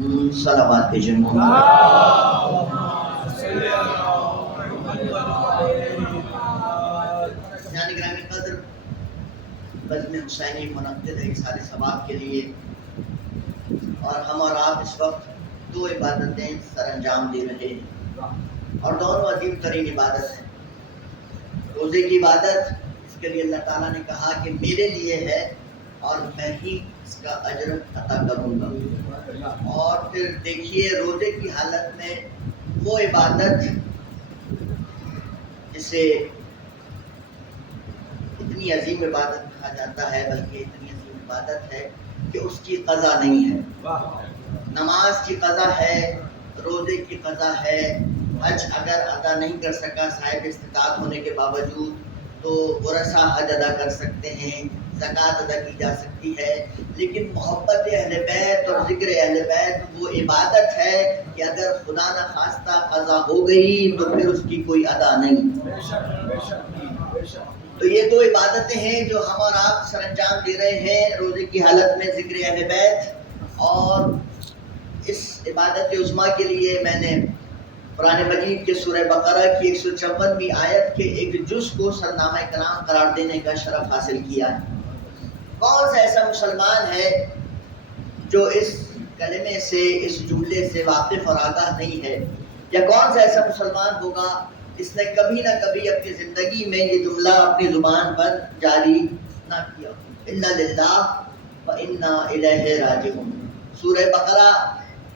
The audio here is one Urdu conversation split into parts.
صلوات کے جنوں یعنی گرامی قدر بزم حسینی منعقد ہے سارے ثواب کے لیے، اور ہم اور آپ اس وقت دو عبادتیں سر انجام دے رہے ہیں، اور دونوں عظیم ترین عبادت ہیں۔ روزے کی عبادت اس کے لیے اللہ تعالیٰ نے کہا کہ میرے لیے ہے اور میں ہی اس کا اجر عطا کروں گا۔ اور پھر دیکھیے روزے کی حالت میں وہ عبادت جسے اتنی عظیم عبادت کہا جاتا ہے، بلکہ اتنی عظیم عبادت ہے کہ اس کی قضا نہیں ہے۔ نماز کی قضا ہے، روزے کی قضا ہے، حج اگر ادا نہیں کر سکا صاحب استطاعت ہونے کے باوجود تو ورثہ حج ادا کر سکتے ہیں، زکوٰۃ ادا کی جا سکتی ہے۔ لیکن محبت اہل بیت اور ذکر اہل بیت وہ عبادت ہے کہ اگر خدا نہ خواستہ قضا ہو گئی تو پھر اس کی کوئی ادا نہیں۔ تو یہ دو عبادتیں ہیں جو ہم اور آپ سر انجام دے رہے ہیں روزے کی حالت میں، ذکر اہل بیت۔ اور اس عبادت عظمیٰ کے لیے میں نے قرآن مجید کے سورہ بقرہ کی 154ویں آیت کے ایک جز کو سرنامہ کلام قرار دینے کا شرف حاصل کیا ہے۔ کون سا ایسا مسلمان ہے جو اس کلمے سے، اس جملے سے واقف اور آگاہ نہیں ہے؟ یا کون سا ایسا مسلمان ہوگا جس نے کبھی نہ کبھی اپنی زندگی میں یہ جملہ اپنی زبان پر جاری نہ کیا؟ اِنَّا لِلَّهِ وَإِنَّا إِلَيْهِ رَاجِعُونَ۔ سورہ بقرہ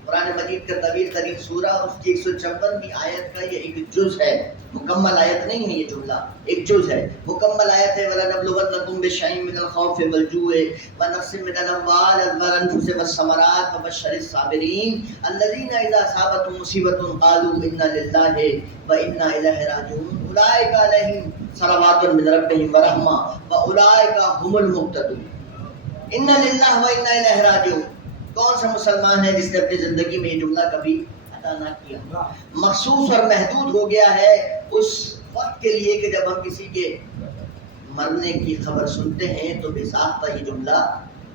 قرآن مجید کا طویل ترین سورہ، اس کی 154ویں آیت کا یہ ایک جز ہے، مکمل آیت نہیں ہے یہ جملہ، ایک جز ہے۔ مکمل آیت ہے وَلَنَبْلُوَنَّكُمْ بِشَيْءٍ مِّنَ الْخَوْفِ وَالْجُوعِ وَنَقْصٍ مِّنَ الْأَمْوَالِ وَالْأَنفُسِ وَالثَّمَرَاتِ وَبَشِّرِ الصَّابِرِينَ الَّذِينَ إِذَا أَصَابَتْهُم مُّصِيبَةٌ قَالُوا إِنَّا لِلَّهِ وَإِنَّا إِلَيْهِ رَاجِعُونَ أُولَٰئِكَ عَلَيْهِمْ صَلَوَاتٌ مِّن رَّبِّهِمْ وَرَحْمَةٌ وَأُولَٰئِكَ هُمُ الْمُهْتَدُونَ۔ إِنَّا لِلَّهِ وَإِنَّا إِلَيْهِ رَاجِعُونَ۔ کون سا مسلمان ہے جس نے اپنی زندگی میں یہ جملہ کبھی ادا نہ کیا؟ مخصوص اور محدود ہو گیا ہے اس وقت کے لیے کہ جب ہم کسی کے مرنے کی خبر سنتے ہیں تو بے ساختہ یہ جملہ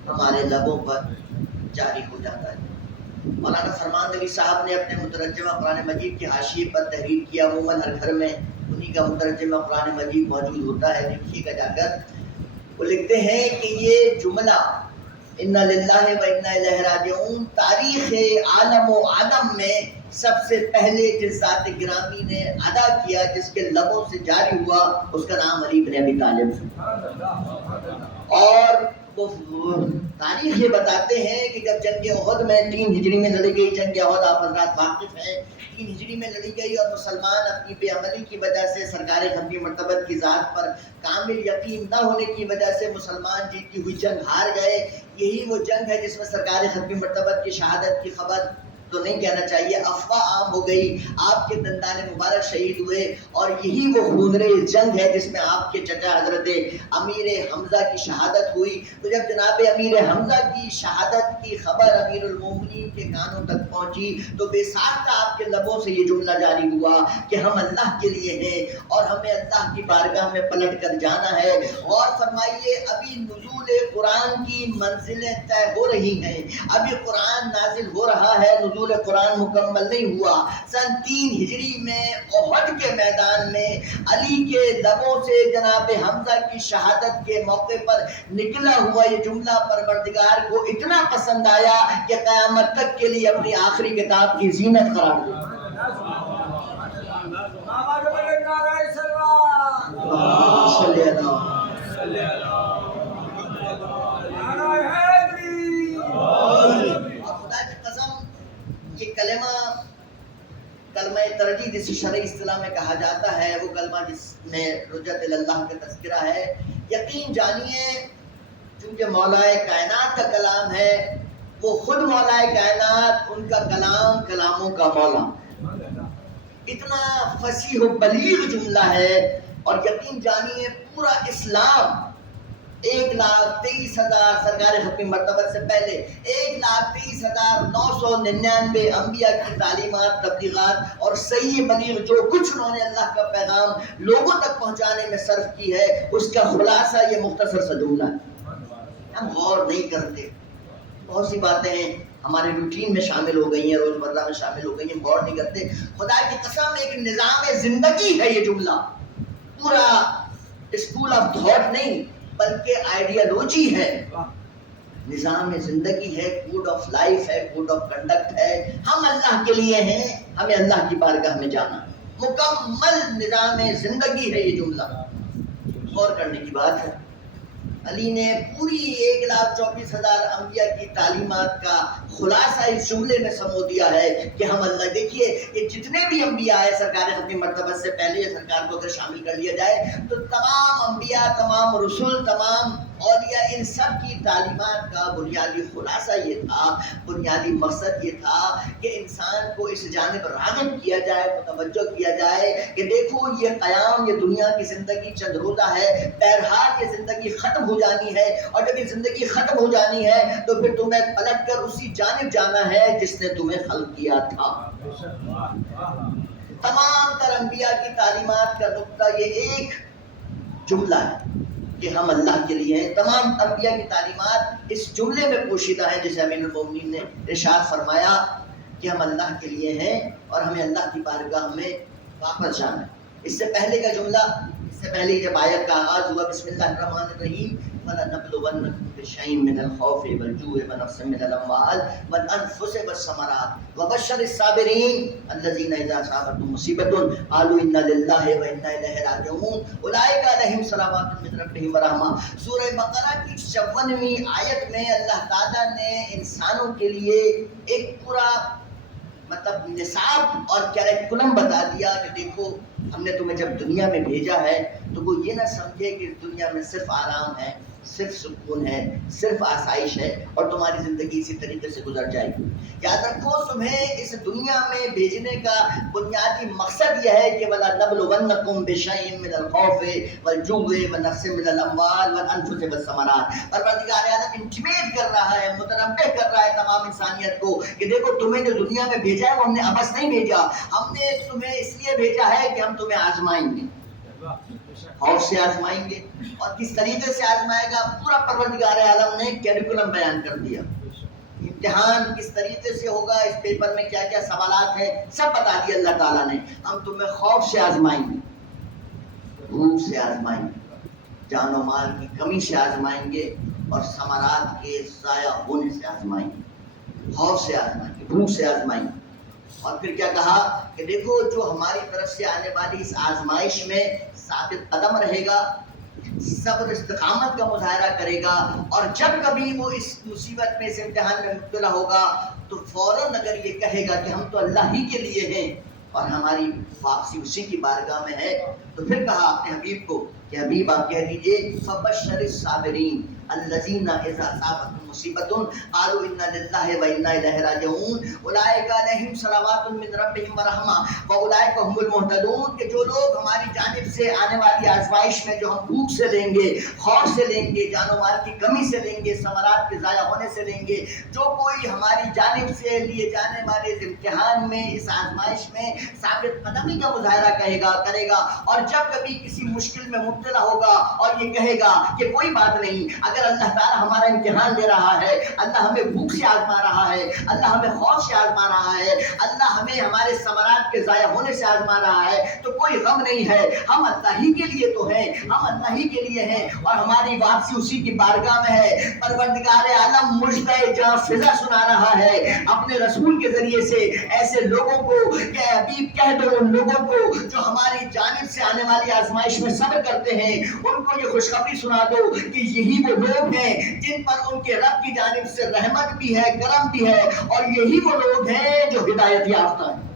ہمارے لبوں پر جاری ہو جاتا ہے۔ مولانا فرمان نبی صاحب نے اپنے مترجمہ قرآن مجید کے حاشیے پر تحریر کیا، عموماً ہر گھر میں انہی کا مترجمہ قرآن مجید موجود ہوتا ہے، دیکھیے گا جا کر۔ وہ لکھتے ہیں کہ یہ جملہ اِنَّا لِلَّهِ وَإِنَّا إِلَيْهِ رَاجِعُونَ تاریخ عالم و عدم میں سب سے پہلے جس ذات گرامی نے ادا کیا، جس کے لبوں سے جاری ہوا، اس کا نام علی بن ابی طالب ہے۔ اور وہ تاریخ یہ بتاتے ہیں کہ جب جنگ احد میں 3 ہجری میں لڑی گئی، جنگ احد آپ حضرات واقف ہیں، 3 ہجری میں لڑی گئی، اور مسلمان اپنی بے عملی کی وجہ سے سرکار ختمی مرتبت کی ذات پر کامل یقین نہ ہونے کی وجہ سے مسلمان جیتی ہوئی جنگ ہار گئے۔ یہی وہ جنگ ہے جس میں سرکار ختمی مرتبت کی شہادت کی خبر تو نہیں کہنا چاہیے، افواہ عام ہو گئی، آپ کے دندان مبارک شہید ہوئے، اور یہی وہ خونریز جنگ ہے جس میں آپ کے چچا حضرت امیر حمزہ کی شہادت ہوئی۔ تو جب جناب امیر حمزہ کی شہادت کی خبر امیر المومنین کے کانوں تک پہنچی تو بے ساختہ آپ کے لبوں سے یہ جملہ جاری ہوا کہ ہم اللہ کے لیے ہیں اور ہمیں اللہ کی بارگاہ میں پلٹ کر جانا ہے۔ اور فرمائیے ابھی نزول قرآن کی منزلیں طے ہو رہی ہیں، ابھی قرآن نازل ہو رہا ہے، نزول قرآن مکمل نہیں ہوا۔ سن 3 ہجری میں احد کے میدان میں علی کے لبوں سے جناب حمزہ کی شہادت کے موقع پر نکلا ہوا یہ جملہ پروردگار کو اتنا پسند آیا کہ قیامت تک کے لیے اپنی آخری کتاب کی زینت قرار دیا۔ خدا کی قسم یہ کلمہ ترجید جسے شرعی اصطلاح میں کہا جاتا ہے، وہ کلمہ جس میں رجعت اللہ کا تذکرہ ہے۔ یقین جانیے چونکہ مولا کائنات کا کلام ہے، وہ خود مولا کائنات، ان کا کلام کلاموں کا مولا، اتنا فصیح و بلیغ جملہ ہے۔ اور یقین جانیے پورا اسلام 1,23,000 سرکار ختمی مرتبت سے پہلے 1,23,999 انبیاء کی تعلیمات، تبلیغات اور صحیح بلیغ جو کچھ انہوں نے اللہ کا پیغام لوگوں تک پہنچانے میں صرف کی ہے، اس کا خلاصہ یہ مختصر سا جملہ ہے۔ ہم غور نہیں کرتے، بہت سی باتیں ہیں ہمارے روٹین میں شامل ہو گئی ہیں، روزمرہ میں شامل ہو گئی ہیں، غور نہیں کرتے. خدا کی قسم ایک نظام زندگی ہے یہ جملہ، پورا اسکول آف تھاٹ نہیں بلکہ آئیڈیالوجی ہے، نظام زندگی ہے، کوڈ آف لائف ہے، کوڈ آف کنڈکٹ ہے. ہم اللہ کے لیے ہیں، ہمیں اللہ کی بارگاہ میں جانا، مکمل نظام زندگی ہے یہ جملہ. غور کرنے کی بات ہے. علی نے پوری 1,24,000 انبیاء کی تعلیمات کا خلاصہ اس جملے میں سمو دیا ہے کہ ہم اللہ. دیکھیے یہ جتنے بھی انبیاء ہیں سرکار اپنی مرتبہ سے پہلے یہ سرکار کو اگر شامل کر لیا جائے تو تمام انبیاء، تمام رسول، تمام اولیاء، ان سب کی تعلیمات کا بنیادی خلاصہ یہ تھا، بنیادی مقصد یہ تھا کہ انسان کو اس جانب راغب کیا جائے، متوجہ کیا جائے کہ دیکھو یہ قیام، یہ دنیا کی زندگی چند روزہ ہے، بہرحال یہ زندگی ختم ہو جانی ہے، اور جب یہ زندگی ختم ہو جانی ہے تو پھر تمہیں پلٹ کر اسی جانب جانا ہے جس نے تمہیں خلق کیا تھا. تمام تر انبیاء کی تعلیمات کا نقطہ یہ ایک جملہ ہے کہ ہم اللہ کے لیے ہیں. تمام انبیاء کی تعلیمات اس جملے میں پوشیدہ ہے جسے امیر المومنین نے ارشاد فرمایا کہ ہم اللہ کے لیے ہیں اور ہمیں اللہ کی بارگاہ میں واپس جانا ہے. اس سے پہلے کا جملہ، اس سے پہلے جب آیت کا آغاز ہوا بسم اللہ الرحمن الرحیم وَلَنَبْلُوَنَّكُمْ بِشَيْءٍ مِّنَ الْخَوْفِ وَالْجُوعِ وَنَقْصٍ مِّنَ الْأَمْوَالِ وَالْأَنفُسِ وَالثَّمَرَاتِ وَبَشِّرِ الصَّابِرِينَ الَّذِينَ إِذَا أَصَابَتْهُمْ مُصِيبَةٌ قَالُوا إِنَّا لِلَّهِ وَإِنَّا إِلَيْهِ رَاجِعُونَ أُولَٰئِكَ عَلَيْهِمْ صَلَوَاتٌ مِّن رَّبِّهِمْ وَرَحْمَةٌ. سورہ بقرہ کی 54ویں آیت میں اللہ تعالیٰ نے انسانوں کے لیے ایک پورا نصاب اور کریکولم بتا دیا کہ دیکھو ہم نے تمہیں جب دنیا میں بھیجا ہے تو وہ یہ نہ سمجھے کہ اس دنیا میں صرف آرام ہے، صرف سکون ہے، صرف آسائش ہے اور تمہاری زندگی اسی طریقے سے گزر جائے گی. یاد رکھو تمہیں اس دنیا میں بھیجنے کا بنیادی مقصد یہ ہے کہ وَلَنَبْلُوَنَّكُمْ بِشَيْءٍ مِّنَ الْخَوْفِ وَالْجُوعِ وَنَقْصٍ مِّنَ الْأَمْوَالِ وَالْأَنفُسِ وَالثَّمَرَاتِ. پروردگار عالم انٹیمیٹ کر رہا ہے، متنبہ کر رہا ہے تمام انسانیت کو کہ دیکھو تمہیں جو دنیا میں بھیجا ہے وہ ہم نے عبث نہیں بھیجا، ہم نے تمہیں اس لیے بھیجا ہے کہ ہم تمہیں آزمائیں گے، خوف سے آزمائیں گے. اور کس طریقے سے آزمائے گا پورا پروردگار عالم نے کیریکولم بیان کر دیا. امتحان کس طریقے سے ہوگا، اس پیپر میں کیا کیا سوالات ہیں سب بتا دیا اللہ تعالیٰ نے. ہم تمہیں خوف سے آزمائیں گے، بھوک سے آزمائیں گے، جان و مال کی کمی سے آزمائیں گے اور ثمرات کے ضائع ہونے سے آزمائیں گے. خوف سے آزمائیں گے، بھوک سے آزمائیں گے. اور پھر کیا کہا کہ دیکھو جو ہماری طرف سے آنے والی اس آزمائش میں ثابت قدم رہے گا، صبر استقامت کا مظاہرہ کرے گا، اور جب کبھی وہ اس مصیبت میں، اس امتحان میں مبتلا ہوگا تو فوراً اگر یہ کہے گا کہ ہم تو اللہ ہی کے لیے ہیں اور ہماری واپسی اسی کی بارگاہ میں ہے، تو پھر کہا اپنے حبیب کو کہ حبیب آپ کہہ دیجئے فَبَشَّرِ الصَّابِرِينَ الَّذِينَ إِذَا أَصَابَتْهُمْ مُصِيبَةٌ قَالُوا إِنَّا لِلَّهِ وَإِنَّا إِلَيْهِ رَاجِعُونَ أُولَٰئِكَ عَلَيْهِمْ صَلَوَاتٌ مِّن رَّبِّهِمْ وَرَحْمَةٌ وَأُولَٰئِكَ هُمُ الْمُهْتَدُونَ. کہ جو لوگ ہماری جانب سے آنے والی آزمائش میں جو ہم بھوک سے لیں گے، خوف سے لیں گے، جان و مال کی کمی سے لیں گے، ثمرات کے ضائع ہونے سے لیں گے، جو کوئی ہماری جانب سے لیے جانے والے اس امتحان میں، اس آزمائش میں ثابت قدمی کا مظاہرہ کرے گا، اور جب کبھی کسی مشکل میں مبتلا ہوگا اور یہ کہے گا کہ کوئی بات نہیں، اگر اللہ تعالیٰ ہمارا امتحان لے رہا ہے، اللہ ہمیں بھوک سے آزما رہا ہے، اللہ ہمیں خوف سے آزما رہا ہے، اللہ ہمیں ہمارے ثمرات کے ضائع ہونے سے آزما رہا ہے، تو کوئی غم نہیں ہے، ہم اللہ ہی کے لیے تو ہیں، ہم اللہ ہی کے لیے ہیں اور ہماری واپسی اسی کی بارگاہ میں ہے. پروردگار عالم مجدہ جاں فضا سنا رہا ہے اپنے رسول کے ذریعے سے ایسے لوگوں کو کہ حبیب کہہ دو ان لوگوں کو جو ہماری جانب سے آنے والی آزمائش میں صبر کرتے ہیں، ان کو یہ خوشخبری سنا دو کہ یہی وہ لوگ ہیں جن پر ان کے رب کی جانب سے رحمت بھی ہے، کرم بھی ہے، اور یہی وہ لوگ ہیں جو ہدایت یافتہ ہیں.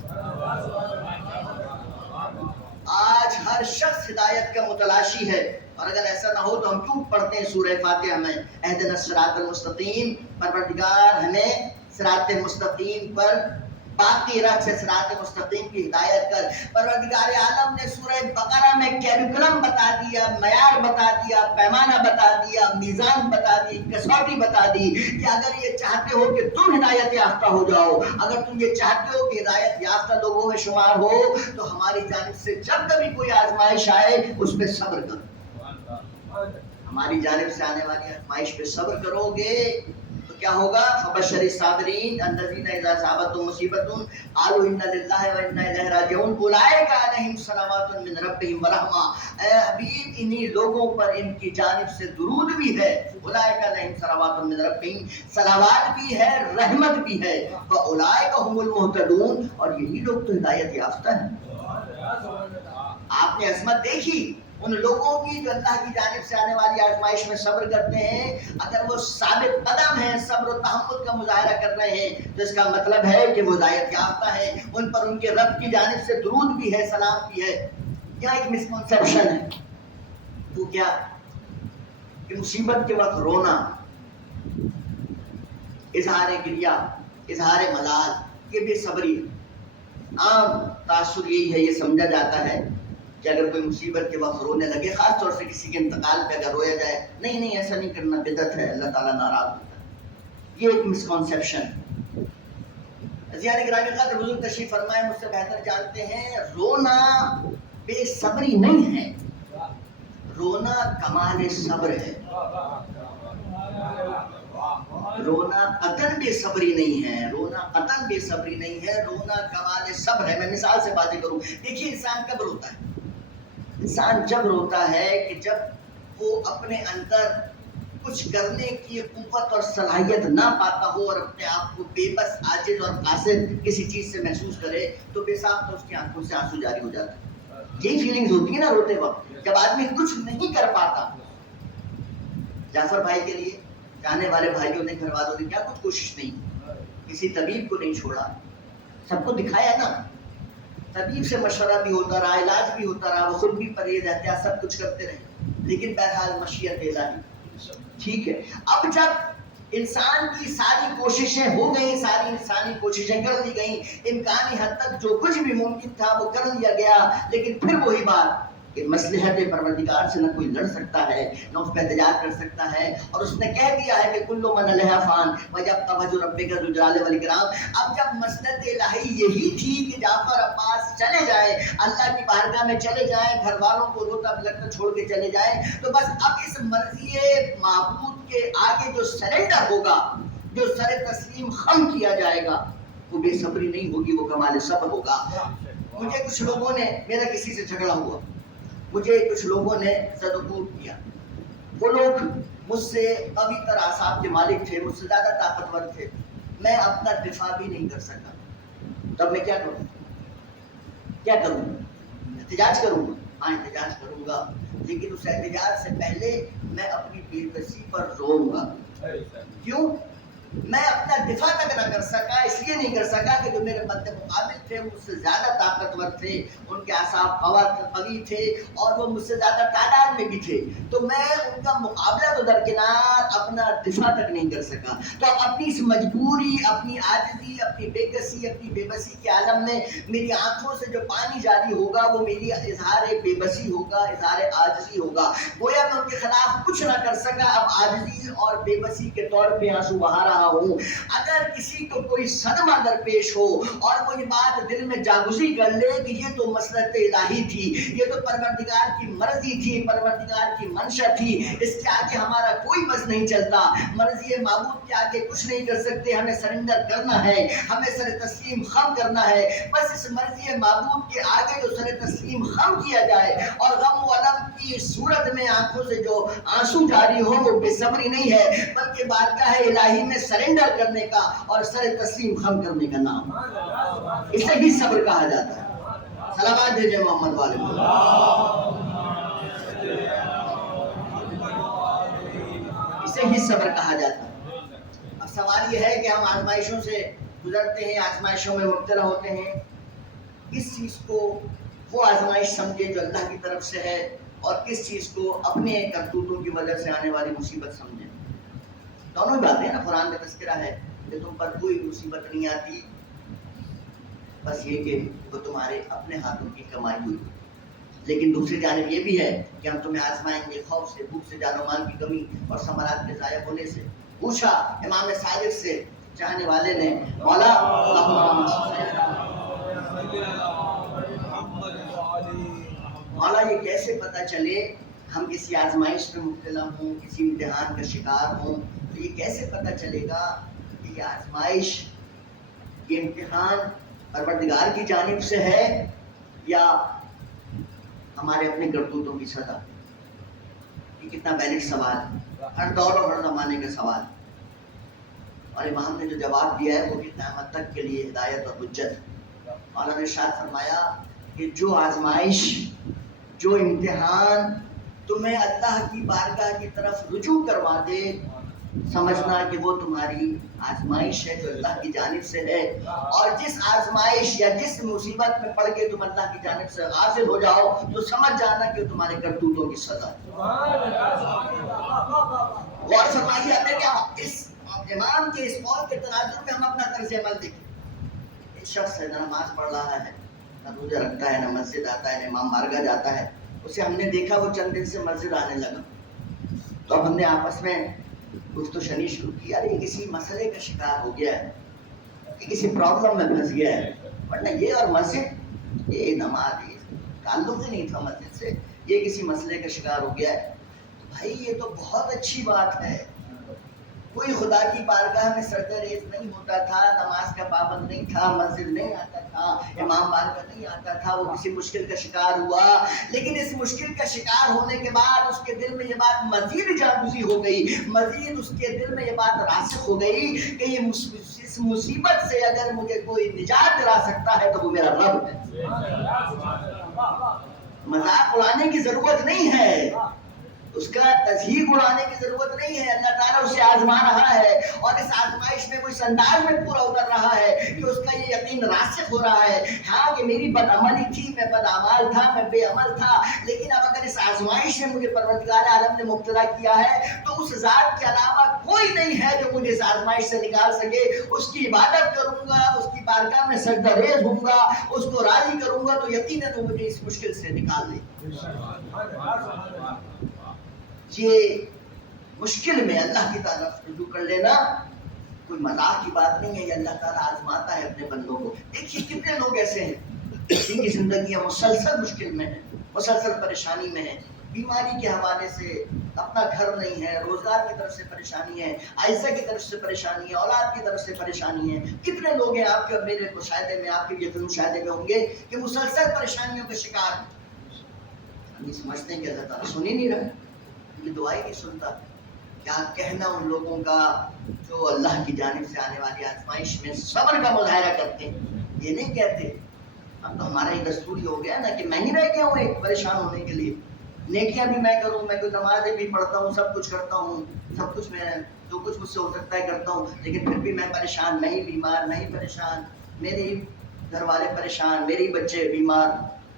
آج ہر شخص ہدایت کا متلاشی ہے، اور اگر ایسا نہ ہو تو ہم کیوں پڑھتے ہیں سورہ فاتحہ میں اہدنا الصراط المستقیم؟ پروردگار ہمیں صراط مستقیم پر باقی رکھ، سے صراط مستقیم کی ہدایت کر. پروردگار عالم نے سورہ بقرہ میں کیریکولم بتا دیا، معیار بتا دیا، پیمانہ بتا دیا، میزان بتا دی، کسوٹی بتا دی کہ اگر یہ چاہتے ہو کہ تم ہدایت یافتہ ہو جاؤ، اگر تم یہ چاہتے ہو کہ ہدایت یافتہ لوگوں میں شمار ہو، تو ہماری جانب سے جب کبھی کوئی آزمائش آئے اس پہ صبر کرو. ہماری جانب سے آنے والی آزمائش پہ صبر کرو گے تو کیا ہوگا؟ فبشر الصابرین الذین اذا اصابتهم مصیبۃ قالوا انا للہ و انا الیہ راجعون اولئک علیہم صلوات من ربہم ورحمہ. اے حبیب انہی لوگوں پر ان کی جانب سے درود بھی ہے. اولئک علیہم صلوات من ربہم، صلوات بھی ہے، رحمت بھی ہے. فاولئک هم المہتدون، اور یہی لوگ تو ہدایت یافتہ ہیں. آپ نے عظمت دیکھی ان لوگوں کی جو اللہ کی جانب سے آنے والی آزمائش میں صبر کرتے ہیں. اگر وہ ثابت قدم ہیں، صبر و تحمل کا مظاہرہ کر رہے ہیں، تو اس کا مطلب ہے کہ وہ ہدایت یافتہ ہیں. ان پر ان کے رب کی جانب سے درود بھی ہے، سلام بھی ہے. یہاں ایک مسکنسیپشن ہے، وہ کیا کہ مصیبت کے وقت رونا، اظہار گریہ، اظہار ملال، یہ بے صبری. عام تاثر یہی ہے، یہ سمجھا جاتا ہے کہ اگر کوئی مصیبت کے وقت رونے لگے، خاص طور سے کسی کے انتقال پہ اگر رویا جائے، نہیں نہیں ایسا نہیں کرنا، بدعت ہے، اللہ تعالیٰ ناراض ہوتا ہے. یہ ایک مسکنسیپشن. عزیزان گرامی قدر، حضور تشریف فرمائے مجھ سے بہتر جانتے ہیں، رونا بے صبری نہیں ہے، رونا کمال صبر ہے. رونا قطعاً بے صبری نہیں ہے، رونا قطعاً بے صبری نہیں ہے، رونا کمال صبر ہے. میں مثال سے باتیں کروں. دیکھیے انسان کب روتا ہے؟ انسان جب روتا ہے کہ جب وہ اپنے اندر کچھ کرنے کی قوت اور صلاحیت نہ پاتا ہو اور اپنے آپ کو بے بس، عاجز اور قاصر کسی چیز سے محسوس کرے، تو بے ساختہ اس کی آنکھوں سے آنسو جاری ہو جاتا ہے. یہی فیلنگز ہوتی ہے نا روتے وقت، جب آدمی کچھ نہیں کر پاتا. جعفر بھائی کے لیے جانے والے بھائیوں نے، گھر والوں نے کیا کچھ کوشش نہیں، کسی طبیب کو نہیں چھوڑا، سب کو دکھایا نا. طبیب سے مشورہ بھی ہوتا رہا، علاج بھی ہوتا رہا، وہ خود بھی پرہیز احتیاط سب کچھ کرتے رہے، لیکن بہرحال مشیت الہی. ٹھیک ہے، اب جب انسان کی ساری کوششیں ہو گئیں، ساری انسانی کوششیں کر لی گئیں، امکانی حد تک جو کچھ بھی ممکن تھا وہ کر لیا گیا، لیکن پھر وہی بات کہ مصلحت پروردگار سے نہ کوئی لڑ سکتا ہے، نہ اس پہ احتجاج کر سکتا ہے. اور اس نے کہہ دیا ہے کہ کل من علیہا فان ویبقی وجہ ربک ذو الجلال والاکرام. اب جب مصلحت الہی یہی تھی کہ جعفر عباس چلے جائیں، اللہ کی بارگاہ میں چلے جائیں، گھر والوں کو روتا بلکتا چھوڑ کے چلے جائیں، تو بس اب اس مرضی معبود کے آگے جو سرنڈر ہوگا، جو سر تسلیم خم کیا جائے گا، وہ بے صبری نہیں ہوگی، وہ کمال صبر ہوگا. مجھے کچھ لوگوں نے، میرا کسی سے جھگڑا ہوا، مجھے کچھ لوگوں نے زدوکوب کیا. وہ لوگ مجھ سے قوی تر اعصاب کے مالک تھے، مجھ سے زیادہ طاقتور تھے. میں اپنا دفاع بھی نہیں کر سکا. تب میں کیا کروں؟ کیا کروں؟ احتجاج کروں گا؟ ہاں احتجاج کروں گا، لیکن اس احتجاج سے پہلے میں اپنی بے بسی پر روؤں گا. کیوں؟ میں اپنا دفاع تک نہ کر سکا، اس لیے نہیں کر سکا کہ جو میرے مد مقابل تھے مجھ سے زیادہ طاقتور تھے، ان کے اعصاب قوی تھے اور وہ مجھ سے زیادہ تعداد میں بھی تھے. تو میں ان کا مقابلہ تو درکنار، اپنا دفاع تک نہیں کر سکا. تو اپنی اس مجبوری، اپنی عاجزی، اپنی بے کسی، اپنی بے بسی کے عالم میں میری آنکھوں سے جو پانی جاری ہوگا وہ میری اظہار بے بسی ہوگا، اظہار عاجزی ہوگا. گویا میں ان کے خلاف کچھ نہ کر سکا، اب عاجزی اور بے بسی کے طور پہ آنسو بہا رہا ہوں. اگر کسی کو کوئی صدمہ درپیش ہو اور وہ یہ بات دل میں جاگزی کر لے کہ یہ تو مصلحت الہی تھی، یہ تو پروردگار کی مرضی تھی، پروردگار کی منشا تھی، اس کے آگے ہمارا کوئی بس نہیں چلتا، مرضی معبود کے آگے کچھ نہیں کر سکتے، ہمیں سرنڈر کرنا ہے، ہمیں سر تسلیم خم کرنا ہے. بس اس مرضی معبود کے آگے جو سر تسلیم خم کیا جائے اور غم و الم کی صورت میں آنکھوں سے جو آنسو جاری ہو، وہ بے صبری نہیں ہے، بلکہ بارگاہ الہی میں سرنڈر کرنے کا اور سر تسلیم خم کرنے کا نام. اسے ہی صبر کہا جاتا ہے. صلوات بھیجے محمد والے. اسے ہی صبر کہا جاتا ہے. اب سوال یہ ہے کہ ہم آزمائشوں سے گزرتے ہیں، آزمائشوں میں مبتلا ہوتے ہیں، کس چیز کو وہ آزمائش سمجھے جو اللہ کی طرف سے ہے اور کس چیز کو اپنے کرتوتوں کی وجہ سے آنے والی مصیبت سمجھیں. دونوں باتیں نا. قرآن میں تذکرہ ہے کہ تم پر کوئی مصیبت نہیں آتی، بس یہ کہ وہ تمہارے اپنے ہاتھوں کی کمائی ہوئی. لیکن دوسری جانب یہ بھی ہے کہ ہم تمہیں آزمائیں گے خوف سے، بھوک سے، جان و مال کی کمی اور ثمرات کے ضائع ہونے سے. پوچھا امام صادق سے چاہنے والے نے، مولا مولا یہ کیسے پتہ چلے ہم کسی آزمائش میں مبتلا ہوں، کسی امتحان کا شکار ہوں، تو یہ کیسے پتہ چلے گا کہ یہ آزمائش، یہ امتحان پروردگار کی جانب سے ہے یا ہمارے اپنے کرتوتوں کی سزا؟ یہ کتنا ویلڈ سوال ہے، ہر دور اور ہر زمانے کا سوال. اور امام نے جو جواب دیا ہے وہ کہ قیامت تک کے لیے ہدایت اور حجت. مولانا نے ارشاد فرمایا کہ جو آزمائش، جو امتحان تمہیں اللہ کی بارگاہ کی طرف رجوع کروا دے، سمجھنا کہ وہ تمہاری آزمائش ہے جو اللہ کی جانب سے ہے. اور جس آزمائش یا جس مصیبت میں پڑ کے تم اللہ کی جانب سے غافل ہو جاؤ تو سمجھ جانا کہ تمہارے کرتوتوں کی سزا ہے. غور فرمائیے آپ نے کیا اس امام کے اس قول کے تناظر میں ہم اپنا طرز عمل دیکھیں. ایک شخص ہے، نہ نماز پڑھ رہا ہے، نہ روزہ رکھتا ہے، نہ مسجد آتا ہے، نہ امام بارگاہ جاتا ہے. اسے ہم نے دیکھا وہ چند دن سے مسجد آنے لگا، تو اب ہم نے آپس میں گفت و شنی شروع کی. یار یہ کسی مسئلے کا شکار ہو گیا ہے، یہ کسی پرابلم میں پھنس گیا ہے، ورنہ یہ اور مسجد، یہ نماز، یہ تعلق ہی نہیں تھا مسجد سے، یہ کسی مسئلے کا شکار ہو گیا ہے. بھائی یہ تو بہت اچھی بات ہے. کوئی خدا کی بارگاہ میں سرزریز نہیں ہوتا تھا، نماز کا پابند نہیں تھا، مسجد نہیں آتا تھا، امام بارگاہ نہیں آتا تھا، وہ کسی مشکل کا شکار ہوا. لیکن اس مشکل کا شکار ہونے کے بعد اس کے دل میں یہ بات مزید جاگزی ہو گئی، مزید اس کے دل میں یہ بات راسخ ہو گئی کہ یہ اس مصیبت سے اگر مجھے کوئی نجات دلا سکتا ہے تو وہ میرا رب ہے. مذاق اڑانے کی ضرورت نہیں ہے، اس کا تضحیق اڑانے کی ضرورت نہیں ہے. اللہ تعالیٰ اسے آزما رہا ہے اور اس آزمائش میں کوئی انداز میں پورا اتر رہا ہے کہ اس کا یہ یقین راسخ ہو رہا ہے، ہاں کہ میری بدعملی تھی، میں بدعمال تھا، میں بے عمل تھا، لیکن اب اگر اس آزمائش میں مجھے پروردگار عالم نے مبتلا کیا ہے تو اس ذات کے علاوہ کوئی نہیں ہے جو مجھے اس آزمائش سے نکال سکے. اس کی عبادت کروں گا، اس کی بارگاہ میں سجدہ ریز ہوں گا، اس کو راضی کروں گا تو یقیناً وہ مجھے اس مشکل سے نکال دے. یہ مشکل میں اللہ کی طرف رجوع کر لینا کوئی مذاق کی بات نہیں ہے. یہ اللہ تعالیٰ آزماتا ہے اپنے بندوں کو. دیکھیے کتنے لوگ ایسے ہیں جن کی زندگیاں مسلسل مشکل میں ہیں، مسلسل پریشانی میں ہیں، بیماری کے حوالے سے، اپنا گھر نہیں ہے، روزگار کی طرف سے پریشانی ہے، عائشہ کی طرف سے پریشانی ہے، اولاد کی طرف سے پریشانی ہے. کتنے لوگ ہیں آپ کے اور میرے مشاہدے میں، آپ کے بھی مشاہدے میں ہوں گے کہ مسلسل پریشانیوں کے شکار ہیں. ہم یہ سمجھتے ہیں کہ اللہ تعالیٰ سن ہی نہیں رہا، یہ دعائیں نہیں سنتا. کیا کہنا ان لوگوں کا جو اللہ کی جانب سے آنے والی آزمائش میں صبر کا مظاہرہ کرتے ہیں. یہ نہیں کہتے. اب تو ہمارا یہ دستور ہو گیا نا کہ میں ہی رہ گیا ہوں ایک پریشان ہونے کے لیے. نیکیاں بھی میں کروں، میں کوئی نمازیں بھی پڑھتا ہوں، سب کچھ کرتا ہوں، سب کچھ میں جو کچھ مجھ سے ہو سکتا ہے کرتا ہوں، لیکن پھر بھی میں پریشان، میں ہی بیمار، میں ہی پریشان، میرے ہی گھر والے پریشان، میرے ہی بچے بیمار.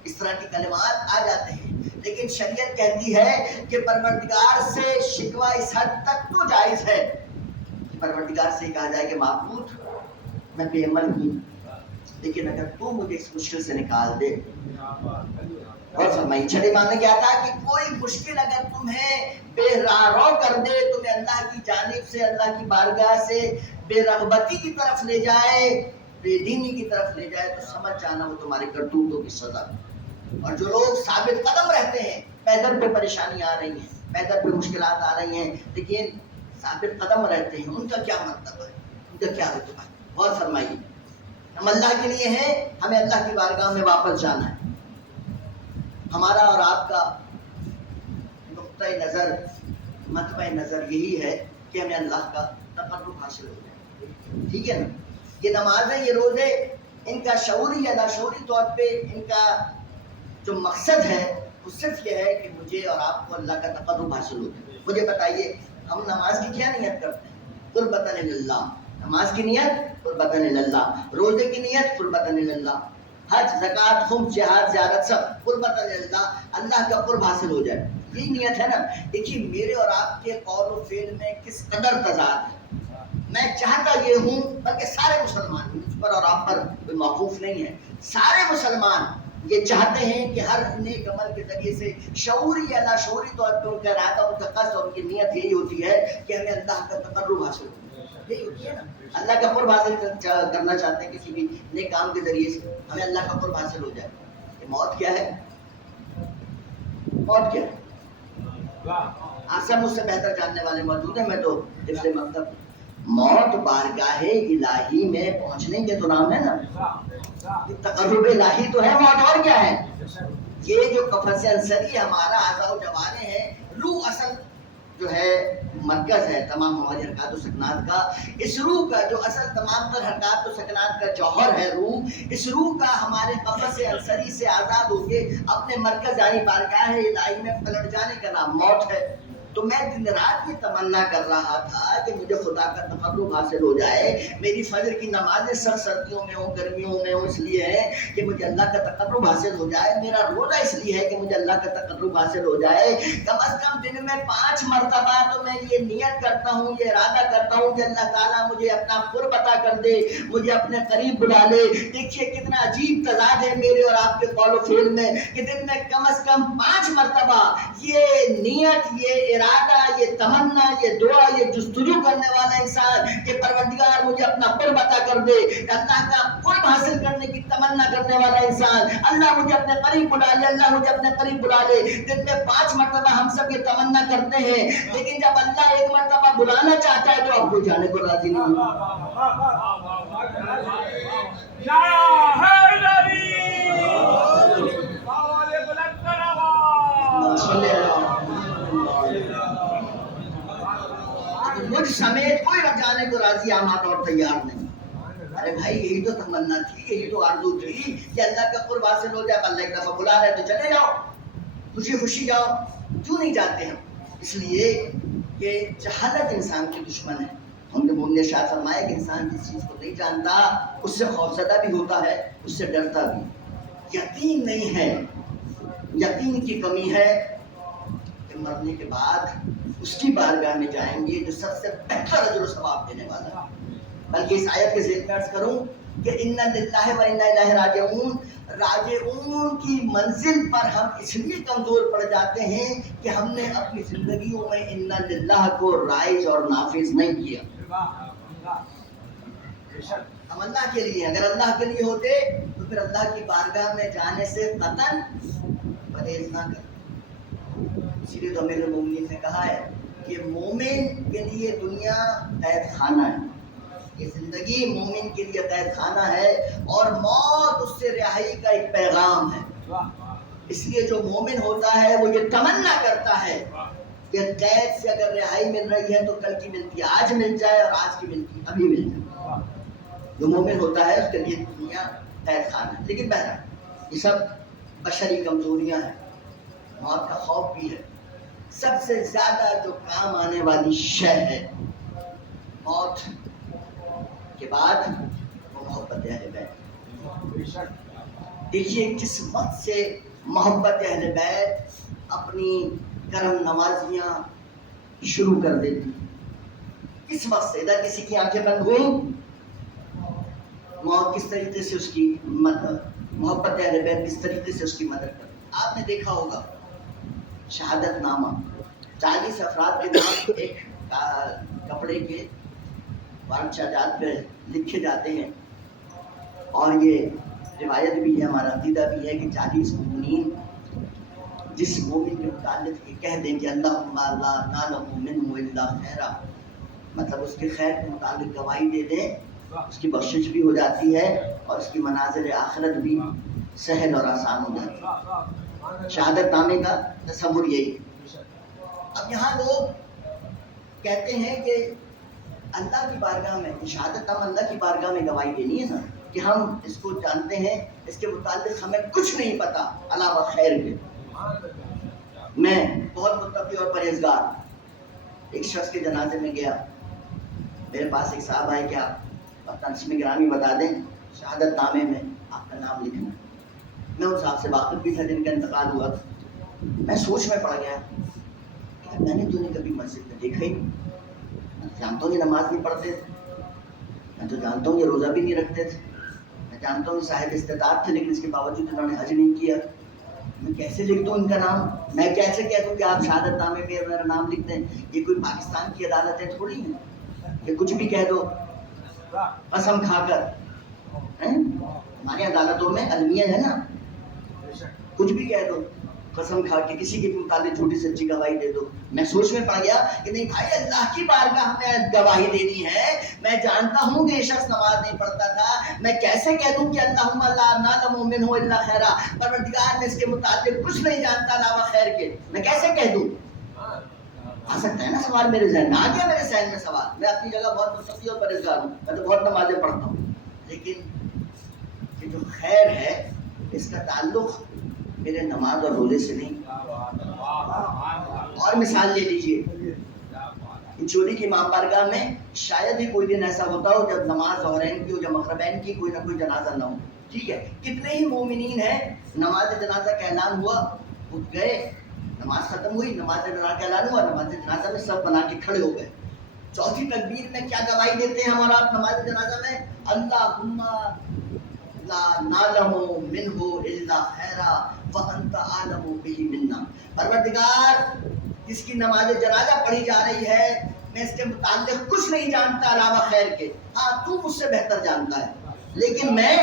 اس طرح کے کلمات آ جاتے ہیں. لیکن شریعت کہتی ہے کہ پروردگار سے شکوہ اس حد تک تو جائز ہے کہ پروردگار سے کہا جائے کہ معبود میں بے عمل ہوں، لیکن اگر تو مجھے اس مشکل سے نکال دے. اور فرمائی چھٹے امام نے کیا تھا کہ کوئی مشکل اگر تمہیں بے راہ کر دے، تمہیں اللہ کی جانب سے، اللہ کی بارگاہ سے بے رغبتی کی طرف لے جائے، بے دینی کی طرف لے جائے، تو سمجھ جانا وہ تمہارے کرتوتوں کی سزا. اور جو لوگ ثابت قدم رہتے ہیں، پیدل پہ پریشانی آ رہی ہیں، پیدل پہ مشکلات آ رہی ہیں، لیکن ثابت قدم رہتے ہیں، ان کا کیا مطلب ہے، ان کا کیا رتبہ ہے؟ غور فرمائیے. ہم اللہ کے لیے ہیں، ہمیں اللہ کی بارگاہ میں واپس جانا ہے. ہمارا اور آپ کا نقطۂ نظر، مطمع نظر یہی ہے کہ ہمیں اللہ کا تقرب حاصل ہو جائے. ٹھیک ہے نا؟ یہ نمازیں، یہ روزے، ان کا شعوری یا لاشعوری طور پہ ان کا جو مقصد ہے وہ صرف یہ ہے کہ مجھے اور آپ کو اللہ کا تقرب حاصل ہو جائے. مجھے بتائیے ہم نماز کی کیا نیت کرتے ہیں؟ قربتاً اللہ. نماز کی نیت قربتاً اللہ، روزے کی نیت قربتاً اللہ، حج، زکوٰۃ، خمس، جہاد، زیارت، سب قربتاً اللہ، اللہ کا قرب حاصل ہو جائے. یہی نیت ہے نا. دیکھیے میرے اور آپ کے قول و فعل میں کس قدر تضاد ہے. میں چاہتا یہ ہوں، بلکہ سارے مسلمان، مجھ پر اور آپ پر کوئی موقوف نہیں ہے، سارے مسلمان یہ چاہتے ہیں کہ ہر نیک عمل کے ذریعے سے شعوری یا لاشعوری طور پہ ان کا ارادہ، ان کا قصد اور ان کی نیت یہی ہوتی ہے کہ ہمیں اللہ کا تقرب حاصل ہو. یہی ہوتی ہے نا. اللہ کا قرب حاصل کرنا چاہتے ہیں کسی بھی نیک کام کے ذریعے سے، ہمیں اللہ کا قرب حاصل ہو جائے. یہ موت کیا ہے؟ موت کیا ہے؟ آپ سب مجھ سے بہتر جاننے والے موجود ہیں، میں تو حفظ مکتب. موت بارگاہ الہی میں پہنچنے کے تو نام ہے نا، تقرب الہی تو ہے موت، اور کیا ہے؟ یہ جو قفص انصری ہمارا اعضاء و جوارے ہیں، روح اصل جو ہے مرکز ہے تمام ہماری حرکات و سکنات کا. اس روح کا جو اصل تمام تر حرکات و سکنات کا جوہر ہے روح، اس روح کا ہمارے قفص انصری سے آزاد ہو کے اپنے مرکز یعنی بارگاہ الہی میں پلٹ جانے کا نام موت ہے. تو میں دن رات یہ تمنا کر رہا تھا کہ مجھے خدا کا تقرب حاصل ہو جائے. میری فجر کی نمازیں سر سردیوں میں ہوں، گرمیوں میں ہوں، اس لیے ہے کہ مجھے اللہ کا تقرب حاصل ہو جائے. میرا روزہ اس لیے ہے کہ مجھے اللہ کا تقرب حاصل ہو جائے. کم از کم دن میں 5 مرتبہ تو میں یہ نیت کرتا ہوں، یہ ارادہ کرتا ہوں کہ اللہ تعالیٰ مجھے اپنا قرب عطا کر دے، مجھے اپنے قریب بلا لے. دیکھیے کتنا عجیب تضاد ہے میرے اور آپ کے قول و فعل میں کہ دن میں کم از کم 5 مرتبہ یہ نیت، یہ ارادہ، یہ تمنا، یہ دعا، یہ جستجو کرنے والا انسان کہ پروردگار مجھے اپنا قرب عطا کر دے، اللہ کا قرب حاصل کرنے کی تمنا کرنے والا انسان، اللہ مجھے اپنے قریب بلا لے، اللہ مجھے اپنے قریب بلا لے. دن میں 5 مرتبہ ہم سب یہ تمنا کرتے ہیں، لیکن جب اللہ 1 مرتبہ بلانا چاہتا ہے تو آپ کو جانے کو راضی نہیں. مجھ سمیت کوئی جانے کو راضی آماد اور تیار نہیں. ارے بھائی یہی تو تمنا تھی، یہی تو آرزو تھی کہ اللہ کا قرب حاصل ہو جائے. اللہ ایک دفعہ بلا رہے تو چلے جاؤ، خوشی خوشی جاؤ. کیوں نہیں جاتے ہم؟ اس لیے کہ جہالت انسان کی دشمن ہے. ہم نے شاہ فرمایا کہ انسان جس چیز کو نہیں جانتا اس سے خوفزدہ بھی ہوتا ہے، اس سے ڈرتا بھی. یقین نہیں ہے، یقین کی کمی ہے کہ مرنے کے بعد اس کی بارگاہ میں جائیں گے جو سب سے بہتر اجر و ثواب دینے والا ہے. بلکہ اس آیت کے ذکر میں عرض کروں کہ انا للہ و انا الیہ راجعون، راجعون کی منزل پر ہم اس لیے کمزور پڑ جاتے ہیں کہ ہم نے اپنی زندگیوں میں انا للہ کو رائج اور نافذ نہیں کیا. ہم اللہ کے لیے، اگر اللہ کے لیے ہوتے تو پھر اللہ کی بارگاہ میں جانے سے قطعاً پرہیز نہ کرتے. اسی لیے تو امیر المومنین نے کہا ہے کہ مومن کے لیے دنیا قید خانہ ہے، یہ زندگی مومن کے لیے قید خانہ ہے، اور موت اس سے رہائی کا ایک پیغام ہے. اس لیے جو مومن ہوتا ہے وہ یہ تمنا کرتا ہے کہ قید سے اگر رہائی مل رہی ہے تو کل کی ملتی ہے، آج مل جائے، اور آج کی ملتی ابھی مل جائے. جو مومن ہوتا ہے اس کے لیے دنیا قید خانہ ہے. لیکن بہرحال یہ سب بشری کمزوریاں ہیں، موت کا خوف بھی ہے. سب سے زیادہ جو کام آنے والی شے ہے موت کے بعد وہ محبت اہل بیت. دیکھیے کس وقت سے محبت اہل بیت اپنی کرم نوازیاں شروع کر دیتی. کس وقت سے ادھر کسی کی آنکھیں بند ہوئیں، موت کس طریقے سے اس کی محبت اہل بیت کس طریقے سے اس کی مدد کرتی. آپ نے دیکھا ہوگا شہادت نامہ 40 افراد کے نام ایک کپڑے کے وارد شاہجات پہ لکھے جاتے ہیں، اور یہ روایت بھی ہے، ہمارا عقیدہ بھی ہے کہ 40 مومنین جس مومن کے متعلق یہ کہہ دیں کہ اللہم لا نعلم منہ الا خیرا، مطلب اس کے خیر کے متعلق گواہی دے دیں، اس کی بخشش بھی ہو جاتی ہے اور اس کی مناظر آخرت بھی سہل اور آسان ہو جاتی ہے. شہادت نامے کا تصور یہی. اب یہاں لوگ کہتے ہیں کہ اللہ کی بارگاہ میں شہادت نامہ اللہ کی بارگاہ میں گواہی دینی ہے نا، کہ ہم اس کو جانتے ہیں، اس کے متعلق ہمیں کچھ نہیں پتا علاوہ خیر کے. میں بہت متقی اور پرہیزگار ایک شخص کے جنازے میں گیا، میرے پاس ایک صاحب آئے کہ آپ اپنا اسم گرامی بتا دیں، شہادت نامے میں آپ کا نام لکھنا. میں ان صاحب سے واقف بھی تھا جن کا انتقال ہوا تھا. میں سوچ میں پڑ گیا، میں نے تو نہیں کبھی مسجد میں دیکھا ہی، میں جانتا ہوں یہ نماز نہیں پڑھتے تھے، میں تو جانتا ہوں یہ روزہ بھی نہیں رکھتے تھے، میں جانتا ہوں یہ صاحب استطاعت تھے لیکن اس کے باوجود انہوں نے حج نہیں کیا. میں کیسے لکھ دوں ان کا نام؟ میں کیسے کہہ دوں کہ آپ شہادت نامے میں میرا نام لکھ دیں؟ یہ کوئی پاکستان کی عدالتیں تھوڑی ہیں کہ کچھ بھی کہہ دو قسم کھا کر. ہماری عدالتوں میں المیہ ہے نا، کچھ بھی کہہ دو. قسم کھا کے کسی کے متعلق جھوٹی سچی گواہی دے دو. میں سوچ میں پڑ گیا کہ نہیں بھائی اللہ کی بارگاہ میں گواہی دینی ہے. میں جانتا ہوں کہ یہ شخص نماز نہیں پڑھتا تھا, میں کیسے کہہ دوں کہ اللہم لا نعلم منہ الا خیرا, پروردگار میں اس کے متعلق کچھ نہیں جانتا علاوہ خیر کے, میں کیسے کہہ دوں؟ آ سکتا ہے نا سوال میرے ذہن میں, آ گیا میرے ذہن میں سوال. میں اپنی جگہ بہت متقی اور پرہیزگار ہوں, میں تو بہت نمازیں پڑھتا ہوں, لیکن یہ جو خیر ہے اس کا تعلق میرے نماز اور روزے سے نہیں. اور مثال لے لیجئے, چوری کی امام بارگاہ میں شاید ہی کوئی دن ایسا ہوتا ہو جب نماز ظہرین کی ہو یا مغربین کی کوئی نہ کوئی جنازہ نہ ہو. ٹھیک ہے, کتنے ہی مومنین ہیں, نماز جنازہ کا اعلان ہوا, اٹھ گئے, نماز ختم ہوئی, نماز جنازہ کا اعلان ہوا, نماز جنازہ میں سب بنا کے کھڑے ہو گئے. چوتھی تکبیر میں کیا گواہی دیتے ہیں ہمارا آپ نماز جنازہ میں؟ اللہم لا نعلم منہ الا خیرا وانت اعلم بہ منا. پروردگار جس کی نماز جنازہ پڑھی جا رہی ہے میں اس کے متعلق کچھ نہیں جانتا علاوہ خیر کے, ہاں تو مجھ سے بہتر جانتا ہے, لیکن میں